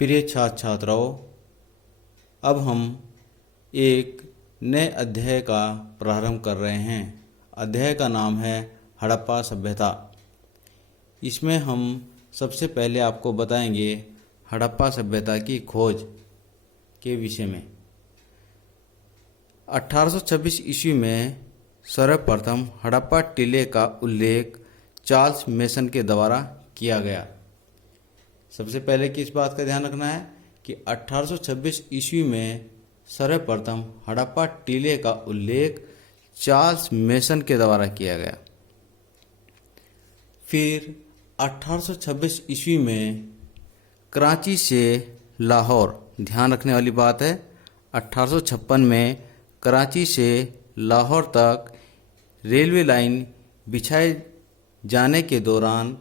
प्रिय छात्र छात्राओं, अब हम एक नए अध्याय का प्रारंभ कर रहे हैं। अध्याय का नाम है हड़प्पा सभ्यता। इसमें हम सबसे पहले आपको बताएंगे हड़प्पा सभ्यता की खोज के विषय में। 1826 ईस्वी में सर्वप्रथम हड़प्पा टीले का उल्लेख चार्ल्स मेसन के द्वारा किया गया। सबसे पहले किस बात का ध्यान रखना है कि 1826 ईस्वी में सर्वप्रथम हड़प्पा टीले का उल्लेख चार्ल्स मेसन के द्वारा किया गया। फिर 1826 ईस्वी में कराची से लाहौर, ध्यान रखने वाली बात है, 1856 में कराची से लाहौर तक रेलवे लाइन बिछाए जाने के दौरान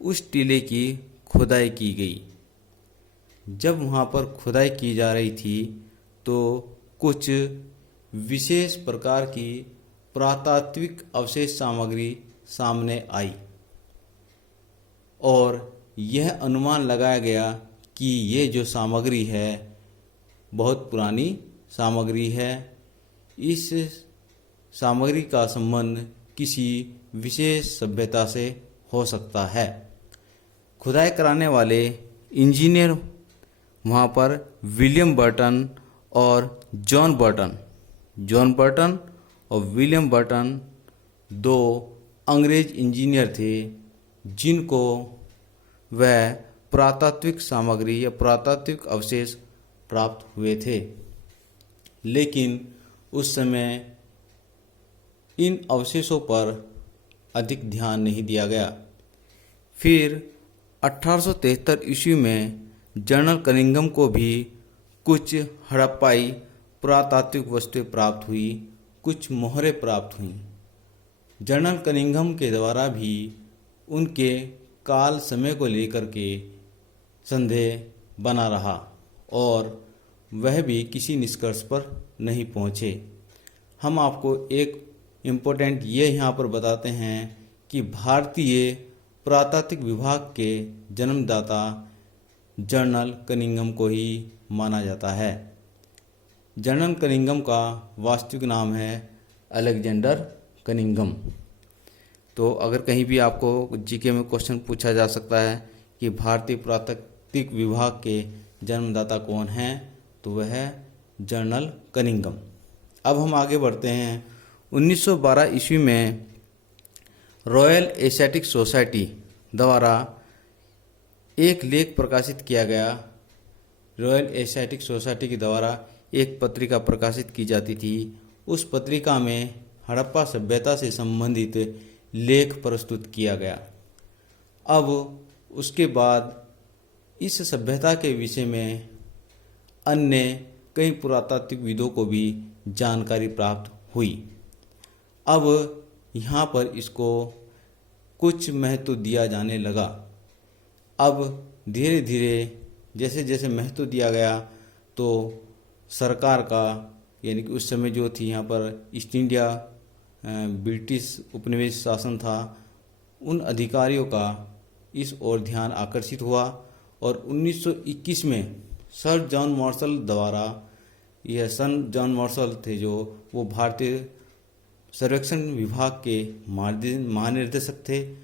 उस टीले की खुदाई की गई। जब वहाँ पर खुदाई की जा रही थी तो कुछ विशेष प्रकार की पुरातात्विक अवशेष सामग्री सामने आई और यह अनुमान लगाया गया कि ये जो सामग्री है बहुत पुरानी सामग्री है। इस सामग्री का संबंध किसी विशेष सभ्यता से हो सकता है। खुदाई कराने वाले इंजीनियर वहाँ पर विलियम बर्टन और जॉन बर्टन और विलियम बर्टन दो अंग्रेज इंजीनियर थे जिनको वह पुरातात्विक सामग्री या पुरातात्विक अवशेष प्राप्त हुए थे, लेकिन उस समय इन अवशेषों पर अधिक ध्यान नहीं दिया गया। फिर 1873 ईस्वी में जनरल कनिंघम को भी कुछ हड़प्पाई पुरातात्विक वस्तुएं प्राप्त हुई, कुछ मोहरें प्राप्त हुईं। जनरल कनिंघम के द्वारा भी उनके काल समय को लेकर के संदेह बना रहा और वह भी किसी निष्कर्ष पर नहीं पहुँचे। हम आपको एक इम्पोर्टेंट ये यहाँ पर बताते हैं कि भारतीय पुरातात्विक विभाग के जन्मदाता जनरल कनिंघम को ही माना जाता है। जनरल कनिंघम का वास्तविक नाम है अलेक्जेंडर कनिंघम। तो अगर कहीं भी आपको जीके में क्वेश्चन पूछा जा सकता है कि भारतीय पुरातात्विक विभाग के जन्मदाता कौन हैं, तो वह है जनरल कनिंघम। अब हम आगे बढ़ते हैं। 1912 ईस्वी में रॉयल एशियाटिक सोसाइटी द्वारा एक लेख प्रकाशित किया गया। रॉयल एशियाटिक सोसाइटी के द्वारा एक पत्रिका प्रकाशित की जाती थी। उस पत्रिका में हड़प्पा सभ्यता से संबंधित लेख प्रस्तुत किया गया। अब उसके बाद इस सभ्यता के विषय में अन्य कई पुरातात्विकविदों को भी जानकारी प्राप्त हुई। अब यहाँ पर इसको कुछ महत्व दिया जाने लगा। अब धीरे धीरे जैसे जैसे महत्व दिया गया तो सरकार का, यानी कि उस समय जो थी यहाँ पर ईस्ट इंडिया ब्रिटिश उपनिवेश शासन था, उन अधिकारियों का इस ओर ध्यान आकर्षित हुआ और 1921 में सर जॉन मार्शल द्वारा, यह सर जॉन मार्शल थे जो वो भारतीय सर्वेक्षण विभाग के महानिर्देशक थे,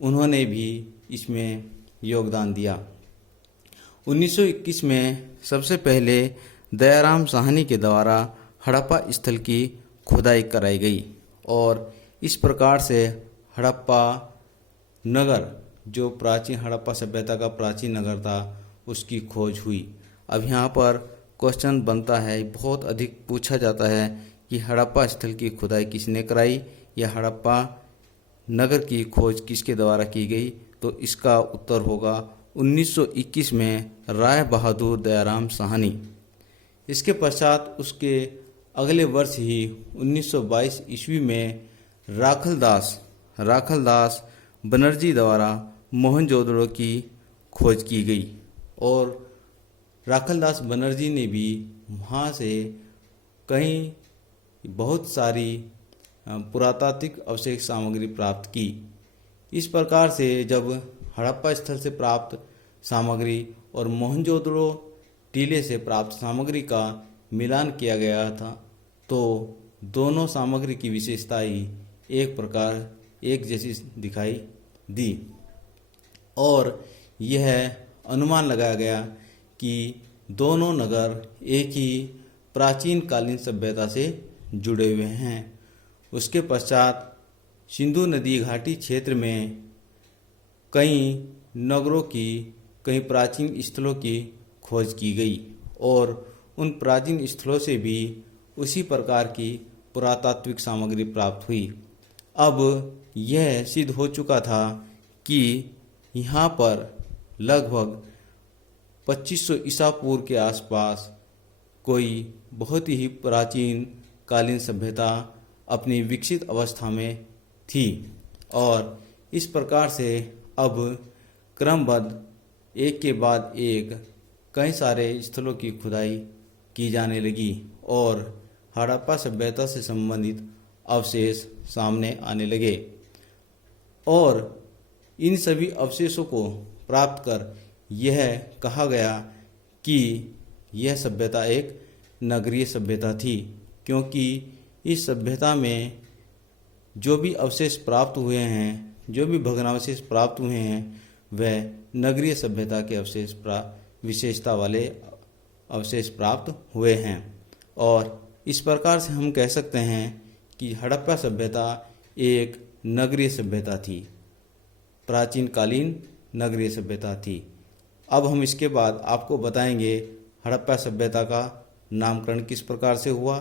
उन्होंने भी इसमें योगदान दिया। 1921 में सबसे पहले दयाराम साहनी के द्वारा हड़प्पा स्थल की खुदाई कराई गई और इस प्रकार से हड़प्पा नगर, जो प्राचीन हड़प्पा सभ्यता का प्राचीन नगर था, उसकी खोज हुई। अब यहाँ पर क्वेश्चन बनता है, बहुत अधिक पूछा जाता है कि हड़प्पा स्थल की खुदाई किसने कराई या हड़प्पा नगर की खोज किसके द्वारा की गई, तो इसका उत्तर होगा 1921 में राय बहादुर दयाराम साहनी। इसके पश्चात उसके अगले वर्ष ही 1922 ईस्वी में राखलदास बनर्जी द्वारा मोहनजोदड़ो की खोज की गई और राखलदास बनर्जी ने भी वहाँ से कई बहुत सारी पुरातात्विक अवशेष सामग्री प्राप्त की। इस प्रकार से जब हड़प्पा स्थल से प्राप्त सामग्री और मोहनजोदड़ो टीले से प्राप्त सामग्री का मिलान किया गया था, तो दोनों सामग्री की विशेषता ही एक प्रकार एक जैसी दिखाई दी और यह अनुमान लगाया गया कि दोनों नगर एक ही प्राचीन कालीन सभ्यता से जुड़े हुए हैं। उसके पश्चात सिंधु नदी घाटी क्षेत्र में कई नगरों की, कई प्राचीन स्थलों की खोज की गई और उन प्राचीन स्थलों से भी उसी प्रकार की पुरातात्विक सामग्री प्राप्त हुई। अब यह सिद्ध हो चुका था कि यहाँ पर लगभग 2500 ईसा पूर्व के आसपास कोई बहुत ही प्राचीन कालीन सभ्यता अपनी विकसित अवस्था में थी और इस प्रकार से अब क्रमबद्ध एक के बाद एक कई सारे स्थलों की खुदाई की जाने लगी और हड़प्पा सभ्यता से संबंधित अवशेष सामने आने लगे और इन सभी अवशेषों को प्राप्त कर यह कहा गया कि यह सभ्यता एक नगरीय सभ्यता थी, क्योंकि इस सभ्यता में जो भी अवशेष प्राप्त हुए हैं, जो भी भग्नावशेष प्राप्त हुए हैं, वह नगरीय सभ्यता के अवशेष विशेषता वाले अवशेष प्राप्त हुए हैं। और इस प्रकार से हम कह सकते हैं कि हड़प्पा सभ्यता एक नगरीय सभ्यता थी, प्राचीन कालीन नगरीय सभ्यता थी। अब हम इसके बाद आपको बताएंगे हड़प्पा सभ्यता का नामकरण किस प्रकार से हुआ,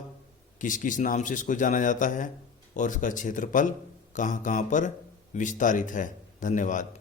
किस किस नाम से इसको जाना जाता है और इसका क्षेत्रफल कहाँ कहाँ पर विस्तारित है। धन्यवाद।